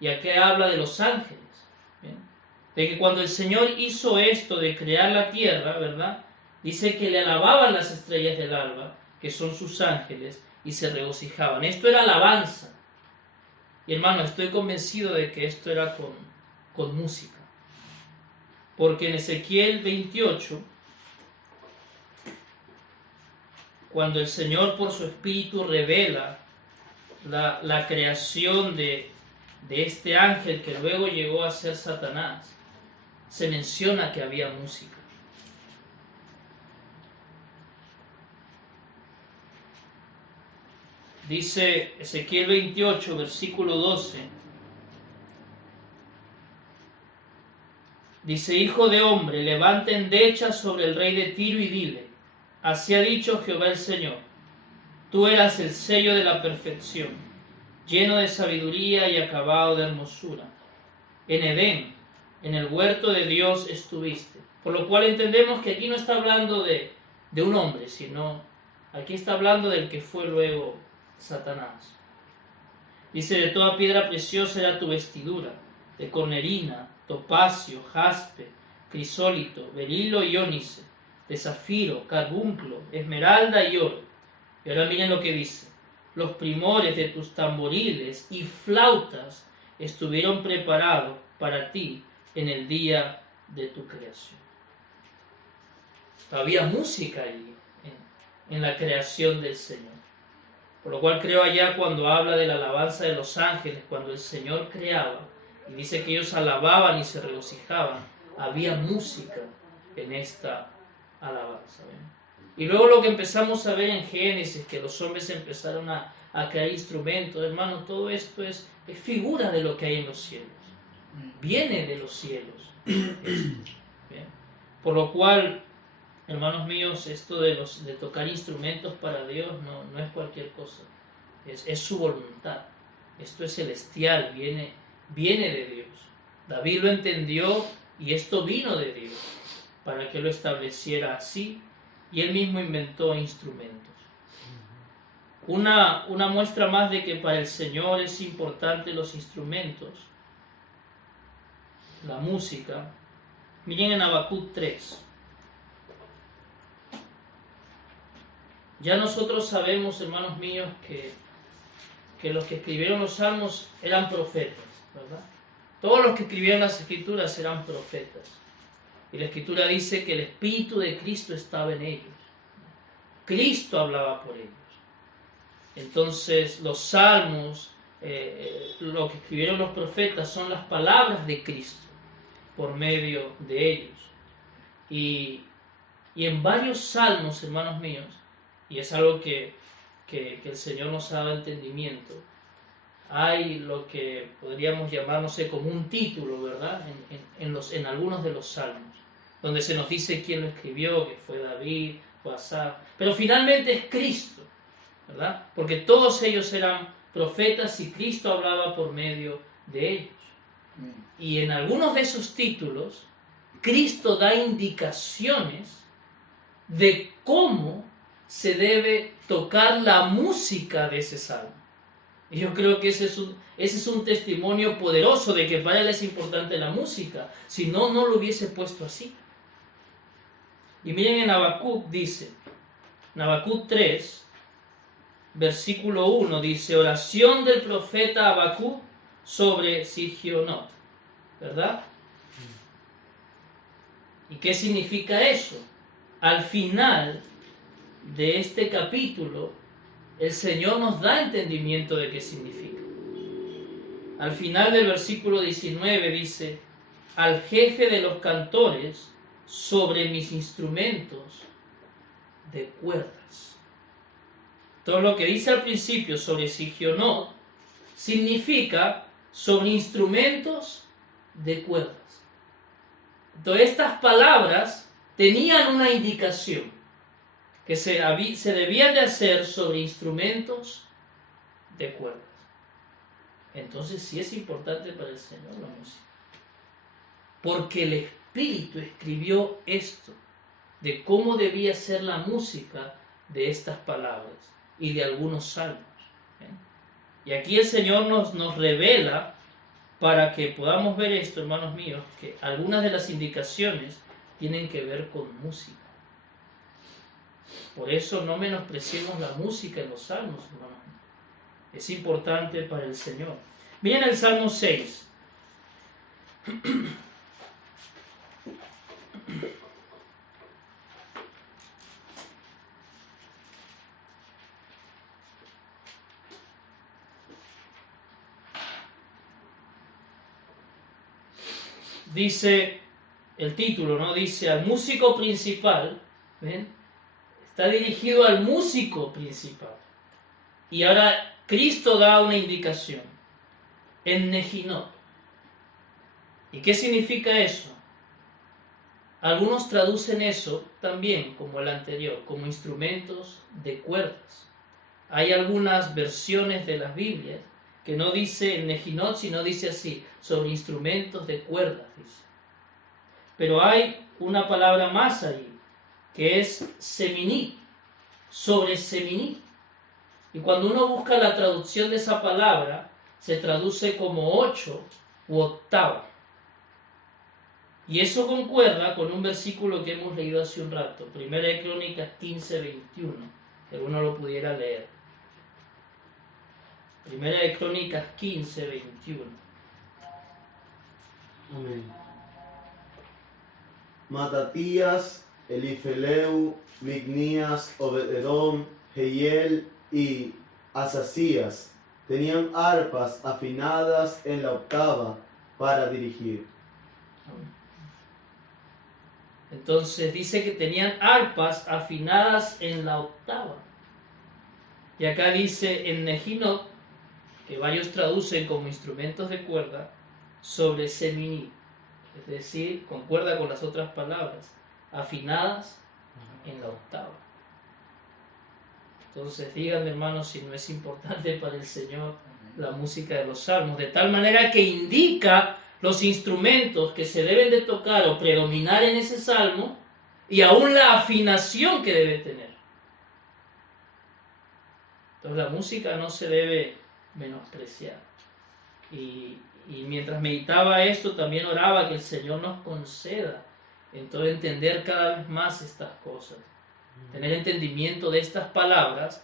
¿Y a qué habla de los ángeles? ¿Bien? De que cuando el Señor hizo esto de crear la tierra, ¿verdad? Dice que le alababan las estrellas del alba, que son sus ángeles, y se regocijaban. Esto era alabanza. Y hermano, estoy convencido de que esto era con música. Porque en Ezequiel 28, cuando el Señor por su Espíritu revela la creación de este ángel que luego llegó a ser Satanás, se menciona que había música. Dice Ezequiel 28, versículo 12. Dice, hijo de hombre, levanta endechas sobre el rey de Tiro y dile, así ha dicho Jehová el Señor, tú eras el sello de la perfección, lleno de sabiduría y acabado de hermosura. En Edén, en el huerto de Dios estuviste. Por lo cual entendemos que aquí no está hablando de un hombre, sino aquí está hablando del que fue luego Satanás. Dice, de toda piedra preciosa era tu vestidura, de cornerina, topacio, jaspe, crisólito, berilo y ónice, de zafiro, carbunclo, esmeralda y oro. Y ahora miren lo que dice. Los primores de tus tamboriles y flautas estuvieron preparados para ti en el día de tu creación. Había música allí en la creación del Señor. Por lo cual creo allá cuando habla de la alabanza de los ángeles, cuando el Señor creaba, y dice que ellos alababan y se regocijaban, había música en esta alabanza. ¿Ven? Y luego lo que empezamos a ver en Génesis, que los hombres empezaron a crear instrumentos, hermano, todo esto es figura de lo que hay en los cielos. Viene de los cielos. ¿Bien? Por lo cual, hermanos míos, esto de tocar instrumentos para Dios no es cualquier cosa. Es su voluntad. Esto es celestial, viene de Dios. David lo entendió y esto vino de Dios para que lo estableciera así, y él mismo inventó instrumentos. Una muestra más de que para el Señor es importante los instrumentos, la música. Miren en Habacuc 3. Ya nosotros sabemos, hermanos míos, que los que escribieron los salmos eran profetas, ¿verdad? Todos los que escribieron las escrituras eran profetas. Y la escritura dice que el Espíritu de Cristo estaba en ellos. Cristo hablaba por ellos. Entonces los salmos, lo que escribieron los profetas son las palabras de Cristo por medio de ellos. Y en varios salmos, hermanos míos, y es algo que el Señor nos ha dado entendimiento, hay lo que podríamos llamar, no sé, como un título, ¿verdad? En algunos de los salmos, donde se nos dice quién lo escribió, que fue David, fue Asaf, pero finalmente es Cristo, ¿verdad? Porque todos ellos eran profetas y Cristo hablaba por medio de ellos. Y en algunos de esos títulos, Cristo da indicaciones de cómo se debe tocar la música de ese salmo. Y yo creo que ese es un testimonio poderoso de que para él es importante la música. Si no, no lo hubiese puesto así. Y miren en Habacuc dice, en Habacuc 3, versículo 1, dice, oración del profeta Habacuc sobre Sigionot, ¿verdad? ¿Y qué significa eso? Al final de este capítulo, el Señor nos da entendimiento de qué significa. Al final del versículo 19 dice, al jefe de los cantores sobre mis instrumentos de cuerdas. Todo lo que dice al principio sobre Sigionot significa sobre instrumentos de cuerdas. Entonces estas palabras tenían una indicación que se debían de hacer sobre instrumentos de cuerdas. Entonces sí es importante para el Señor la música, porque el Espíritu escribió esto, de cómo debía ser la música de estas palabras y de algunos salmos. Y aquí el Señor nos revela, para que podamos ver esto, hermanos míos, que algunas de las indicaciones tienen que ver con música. Por eso no menospreciemos la música en los salmos, hermanos. Es importante para el Señor. Miren el Salmo 6. Dice el título, ¿no? Dice al músico principal, ¿ven? Está dirigido al músico principal. Y ahora Cristo da una indicación. En Nejinot. ¿Y qué significa eso? Algunos traducen eso también, como el anterior, como instrumentos de cuerdas. Hay algunas versiones de las Biblias que no dice Nejinot, sino dice así, sobre instrumentos de cuerdas, dice. Pero hay una palabra más ahí, que es seminit, sobre seminit. Y cuando uno busca la traducción de esa palabra, se traduce como 8 u octava. Y eso concuerda con un versículo que hemos leído hace un rato, 1 Crónicas 15:21, que alguno lo pudiera leer. Primera de Crónicas 15, 21. Amén. Matatías, Elifeleu, Mignías, Obededom, Jehiel y Asasías tenían arpas afinadas en la octava para dirigir. Entonces dice que tenían arpas afinadas en la octava. Y acá dice en Nejinot, que varios traducen como instrumentos de cuerda, sobre seminí, es decir, concuerda con las otras palabras, afinadas en la octava. Entonces díganme, hermanos, si no es importante para el Señor la música de los salmos, de tal manera que indica los instrumentos que se deben de tocar o predominar en ese salmo y aún la afinación que debe tener. Entonces la música no se debe menospreciar. Y mientras meditaba esto, también oraba que el Señor nos conceda entonces entender cada vez más estas cosas, tener entendimiento de estas palabras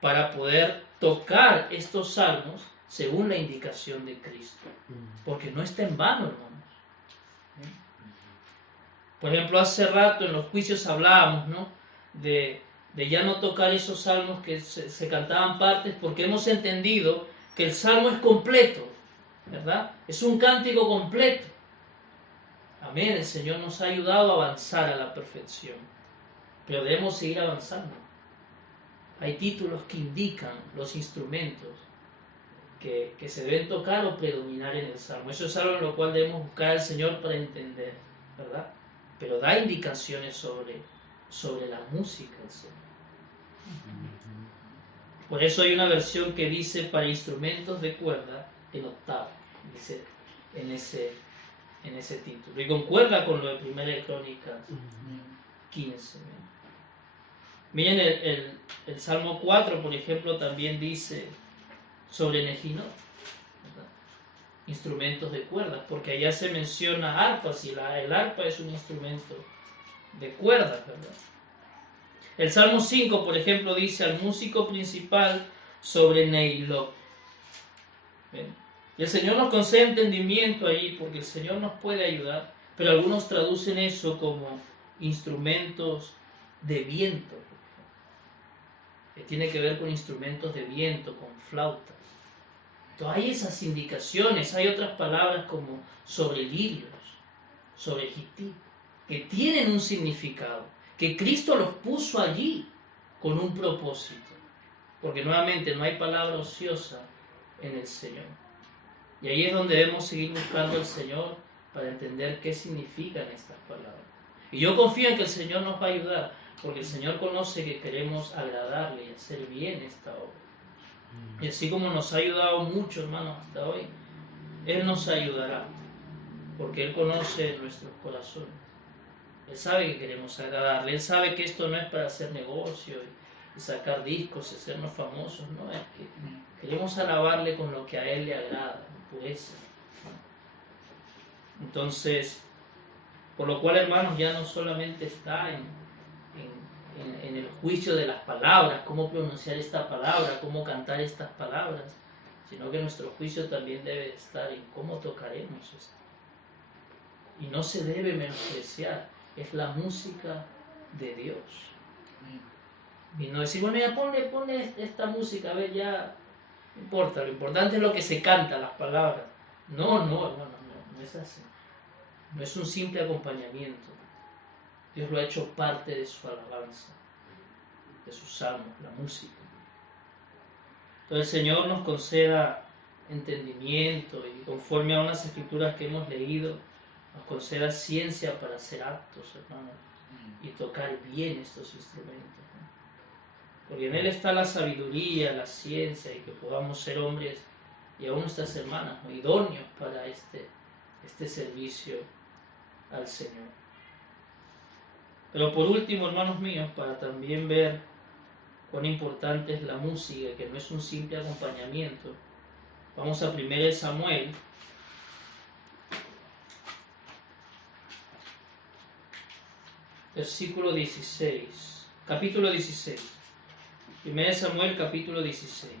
para poder tocar estos salmos según la indicación de Cristo, porque no está en vano, hermanos. Por ejemplo, hace rato en los juicios hablábamos, ¿no?, de ya no tocar esos salmos que se cantaban partes, porque hemos entendido que el salmo es completo, ¿verdad? Es un cántico completo. Amén, el Señor nos ha ayudado a avanzar a la perfección, pero debemos seguir avanzando. Hay títulos que indican los instrumentos que se deben tocar o predominar en el salmo. Eso es algo en lo cual debemos buscar al Señor para entender, ¿verdad? Pero da indicaciones sobre la música del Señor. Por eso hay una versión que dice para instrumentos de cuerda en octava, dice en ese título. Y concuerda con lo de Primera de Crónicas 15. Miren, el Salmo 4, por ejemplo, también dice sobre Nejinot, ¿verdad?, instrumentos de cuerdas, porque allá se menciona arpas y el arpa es un instrumento de cuerdas, ¿verdad? El Salmo 5, por ejemplo, dice al músico principal sobre Neilot. ¿Ven? Y el Señor nos concede entendimiento ahí, porque el Señor nos puede ayudar, pero algunos traducen eso como instrumentos de viento, que tiene que ver con instrumentos de viento, con flautas. Entonces hay esas indicaciones, hay otras palabras como sobre lirios, sobre gitit, que tienen un significado, que Cristo los puso allí con un propósito, porque nuevamente no hay palabra ociosa en el Señor. Y ahí es donde debemos seguir buscando al Señor para entender qué significan estas palabras. Y yo confío en que el Señor nos va a ayudar, porque el Señor conoce que queremos agradarle y hacer bien esta obra. Y así como nos ha ayudado mucho, hermanos, hasta hoy, Él nos ayudará, porque Él conoce nuestros corazones. Él sabe que queremos agradarle, Él sabe que esto no es para hacer negocio y sacar discos y hacernos famosos, no, es que queremos alabarle con lo que a Él le agrada, en pureza. Entonces, por lo cual, hermanos, ya no solamente está en el juicio de las palabras, cómo pronunciar esta palabra, cómo cantar estas palabras, sino que nuestro juicio también debe estar en cómo tocaremos esto. Y no se debe menospreciar, es la música de Dios. Y no decir, bueno, ya ponle esta música, a ver, ya, no importa, lo importante es lo que se canta, las palabras. No es así. No es un simple acompañamiento. Dios lo ha hecho parte de su alabanza, de sus salmos, la música. Entonces el Señor nos conceda entendimiento y conforme a unas escrituras que hemos leído, nos conceda ciencia para hacer actos, hermanos, y tocar bien estos instrumentos, ¿no? Porque en Él está la sabiduría, la ciencia, y que podamos ser hombres y aún nuestras hermanas, ¿no?, idóneos para este servicio al Señor. Pero por último, hermanos míos, para también ver cuán importante es la música, que no es un simple acompañamiento, vamos a 1 Samuel, capítulo 16. 1 Samuel capítulo 16.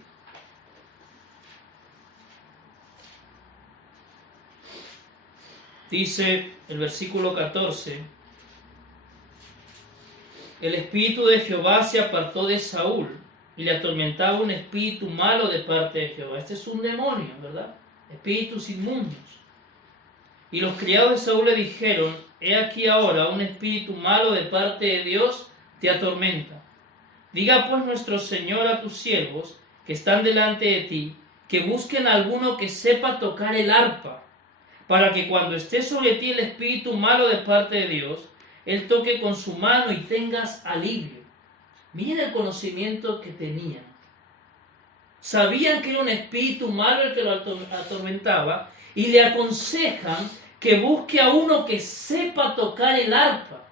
Dice el versículo 14: el espíritu de Jehová se apartó de Saúl y le atormentaba un espíritu malo de parte de Jehová. Este es un demonio, ¿verdad? Espíritus inmundos. Y los criados de Saúl le dijeron: he aquí ahora un espíritu malo de parte de Dios te atormenta. Diga pues nuestro Señor a tus siervos que están delante de ti, que busquen a alguno que sepa tocar el arpa, para que cuando esté sobre ti el espíritu malo de parte de Dios, él toque con su mano y tengas alivio. Miren el conocimiento que tenían. Sabían que era un espíritu malo el que lo atormentaba y le aconsejan que busque a uno que sepa tocar el arpa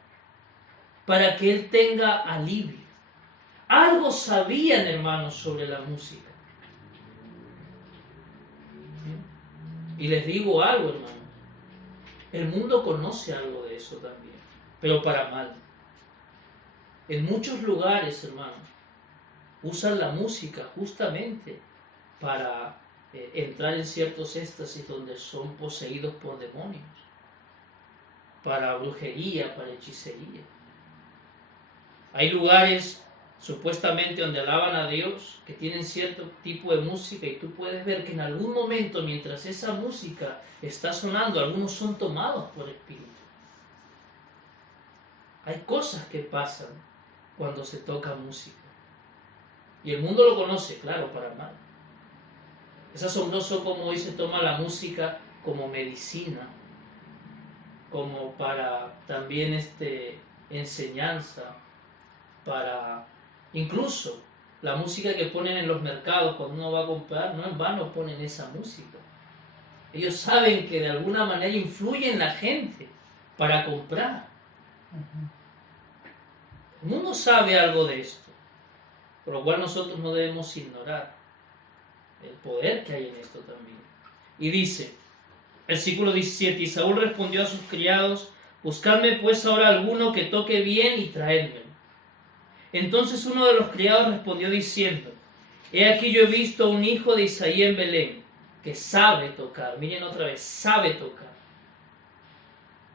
para que él tenga alivio. Algo sabían, hermanos, sobre la música. Y les digo algo, hermanos. El mundo conoce algo de eso también, pero para mal. En muchos lugares, hermanos, usan la música justamente para entrar en ciertos éxtasis donde son poseídos por demonios, para brujería, para hechicería. Hay lugares supuestamente donde alaban a Dios, que tienen cierto tipo de música, y tú puedes ver que en algún momento, mientras esa música está sonando, algunos son tomados por espíritu. Hay cosas que pasan cuando se toca música. Y el mundo lo conoce, claro, para mal. Es asombroso cómo hoy se toma la música como medicina, como para también enseñanza, para incluso la música que ponen en los mercados cuando uno va a comprar, no en vano ponen esa música. Ellos saben que de alguna manera influye en la gente para comprar. El mundo sabe algo de esto, por lo cual nosotros no debemos ignorar el poder que hay en esto también. Y dice, versículo 17, y Saúl respondió a sus criados: buscadme pues ahora alguno que toque bien y traédmelo. Entonces uno de los criados respondió diciendo: he aquí yo he visto a un hijo de Isaí en Belén, que sabe tocar. Miren otra vez, sabe tocar.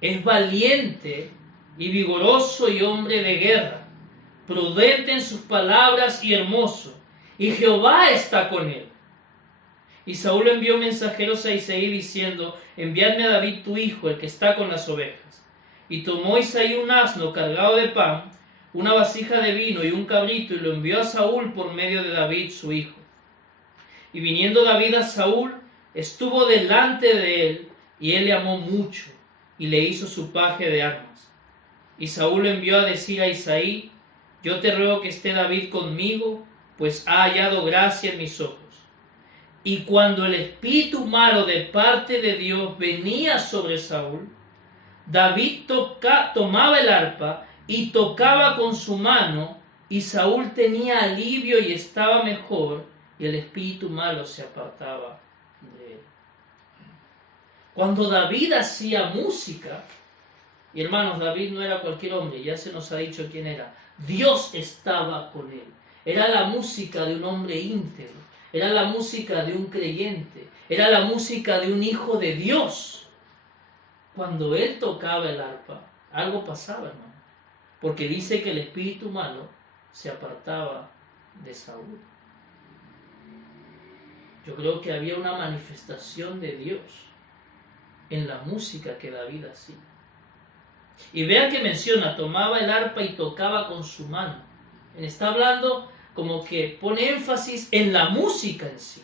Es valiente y vigoroso y hombre de guerra, prudente en sus palabras y hermoso, y Jehová está con él. Y Saúl envió mensajeros a Isaí diciendo: enviadme a David tu hijo, el que está con las ovejas. Y tomó Isaí un asno cargado de pan, una vasija de vino y un cabrito, y lo envió a Saúl por medio de David su hijo. Y viniendo David a Saúl, estuvo delante de él, y él le amó mucho, y le hizo su paje de armas. Y Saúl envió a decir a Isaí: yo te ruego que esté David conmigo, pues ha hallado gracia en mis ojos. Y cuando el espíritu malo de parte de Dios venía sobre Saúl, David tomaba el arpa y tocaba con su mano, y Saúl tenía alivio y estaba mejor, y el espíritu malo se apartaba de él. Cuando David hacía música, y hermanos, David no era cualquier hombre, ya se nos ha dicho quién era. Dios estaba con él. Era la música de un hombre íntegro, era la música de un creyente, era la música de un hijo de Dios. Cuando él tocaba el arpa, algo pasaba, hermano, porque dice que el espíritu malo se apartaba de Saúl. Yo creo que había una manifestación de Dios en la música que David hacía. Y vean que menciona, tomaba el arpa y tocaba con su mano. Está hablando como que pone énfasis en la música en sí.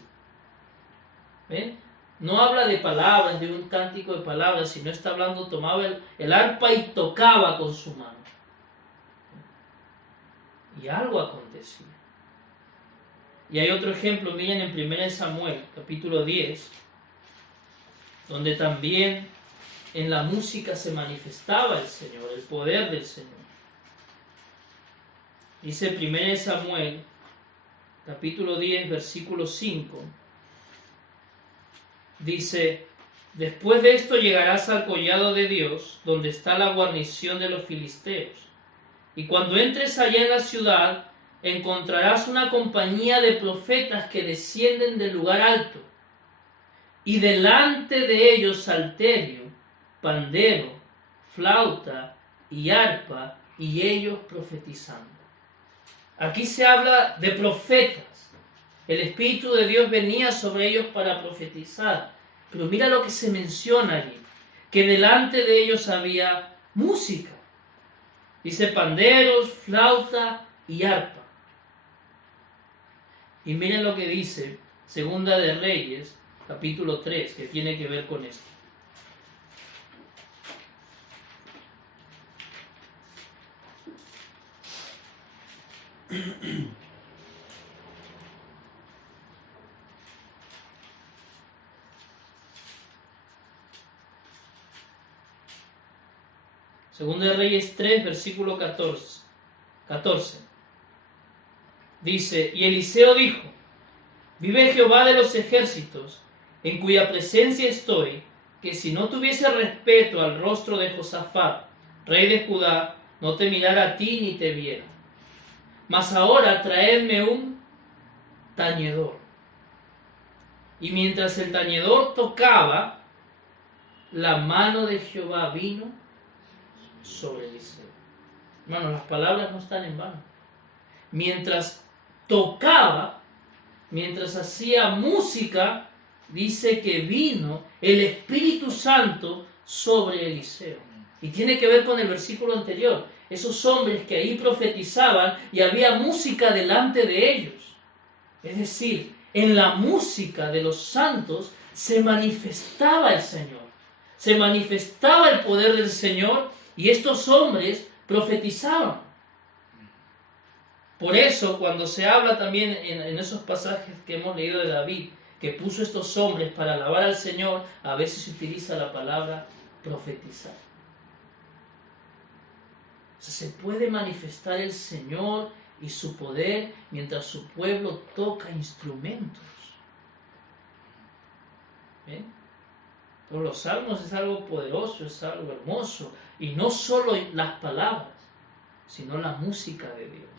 ¿Ven? No habla de palabras, de un cántico de palabras, sino está hablando, tomaba el arpa y tocaba con su mano. Y algo acontecía. Y hay otro ejemplo, miren, en 1 Samuel, capítulo 10, donde también en la música se manifestaba el Señor, el poder del Señor. Dice 1 Samuel, capítulo 10, versículo 5. Dice: después de esto llegarás al collado de Dios, donde está la guarnición de los filisteos. Y cuando entres allá en la ciudad, encontrarás una compañía de profetas que descienden del lugar alto, y delante de ellos salterio, pandero, flauta y arpa, y ellos profetizando. Aquí se habla de profetas. El Espíritu de Dios venía sobre ellos para profetizar. Pero mira lo que se menciona allí, que delante de ellos había música. Dice panderos, flauta y arpa. Y miren lo que dice Segunda de Reyes, capítulo 3, que tiene que ver con esto. Segunda de Reyes 3, versículo 14. Dice, y Eliseo dijo, vive Jehová de los ejércitos, en cuya presencia estoy, que si no tuviese respeto al rostro de Josafat, rey de Judá, no te mirara a ti ni te viera. Mas ahora traedme un tañedor. Y mientras el tañedor tocaba, la mano de Jehová vino sobre Eliseo. Hermanos, las palabras no están en vano. Mientras tocaba, mientras hacía música, dice que vino el Espíritu Santo sobre Eliseo. Y tiene que ver con el versículo anterior. Esos hombres que ahí profetizaban y había música delante de ellos. Es decir, en la música de los santos se manifestaba el Señor. Se manifestaba el poder del Señor y estos hombres profetizaban. Por eso, cuando se habla también en esos pasajes que hemos leído de David, que puso estos hombres para alabar al Señor, a veces se utiliza la palabra profetizar. O sea, se puede manifestar el Señor y su poder mientras su pueblo toca instrumentos. ¿Ven? Pero los salmos es algo poderoso, es algo hermoso. Y no solo las palabras, sino la música de Dios.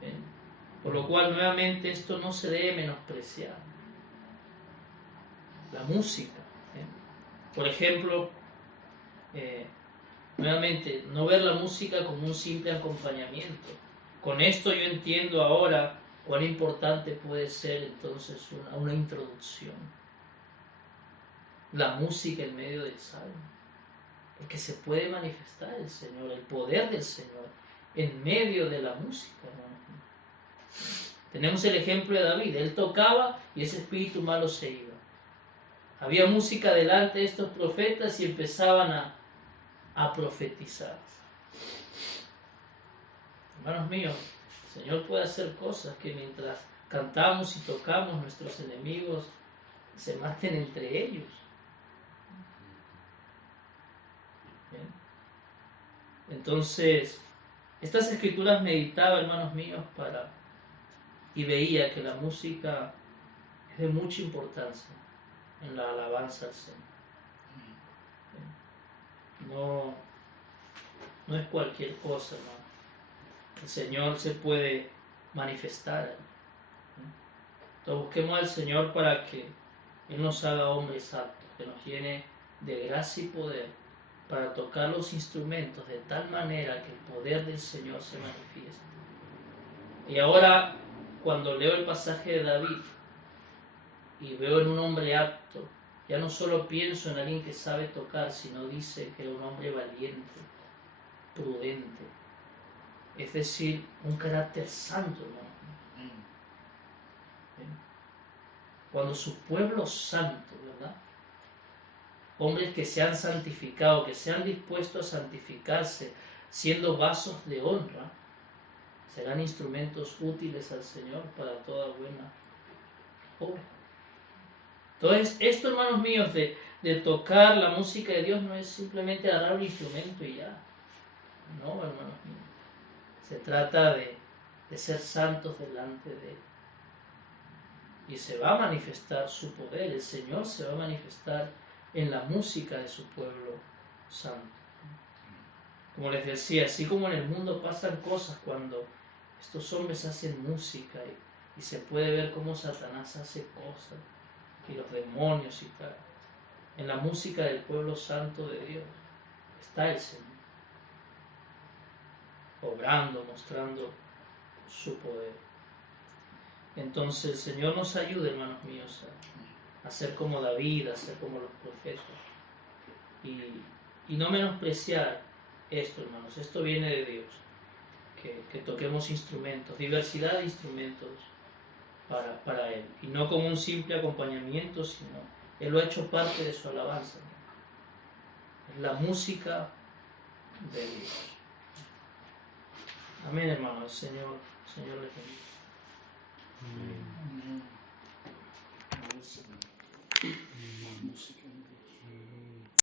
¿Ven? Por lo cual, nuevamente, esto no se debe menospreciar. La música. Por ejemplo, nuevamente, no ver la música como un simple acompañamiento. Con esto yo entiendo ahora cuán importante puede ser entonces una introducción. La música en medio del salmo. Porque se puede manifestar el Señor, el poder del Señor, en medio de la música. Tenemos el ejemplo de David. Él tocaba y ese espíritu malo se iba. Había música delante de estos profetas y empezaban a profetizar. Hermanos míos, el Señor puede hacer cosas que mientras cantamos y tocamos, nuestros enemigos se maten entre ellos. ¿Bien? Entonces, estas escrituras meditaba, hermanos míos, y veía que la música es de mucha importancia en la alabanza al Señor. No es cualquier cosa, hermano. El Señor se puede manifestar. Entonces busquemos al Señor para que Él nos haga hombres aptos, que nos llene de gracia y poder para tocar los instrumentos de tal manera que el poder del Señor se manifieste. Y ahora, cuando leo el pasaje de David y veo en un hombre apto, ya no solo pienso en alguien que sabe tocar, sino dice que era un hombre valiente, prudente, es decir, un carácter santo, ¿no? Cuando su pueblo santo, ¿verdad? Hombres que se han santificado, que se han dispuesto a santificarse, siendo vasos de honra, serán instrumentos útiles al Señor para toda buena obra. Entonces, esto, hermanos míos, de tocar la música de Dios no es simplemente agarrar un instrumento y ya. No, hermanos míos. Se trata de ser santos delante de Él. Y se va a manifestar su poder. El Señor se va a manifestar en la música de su pueblo santo. Como les decía, así como en el mundo pasan cosas cuando Estos hombres hacen música y se puede ver cómo Satanás hace cosas y los demonios y tal. En la música del pueblo santo de Dios está el Señor, obrando, mostrando su poder. Entonces el Señor nos ayude, hermanos míos, a ser como David, a ser como los profetas. Y no menospreciar esto, hermanos. Esto viene de Dios. Que toquemos instrumentos, diversidad de instrumentos para Él. Y no como un simple acompañamiento, sino Él lo ha hecho parte de su alabanza. Es la música de Dios. Amén, hermanos. Señor les bendiga.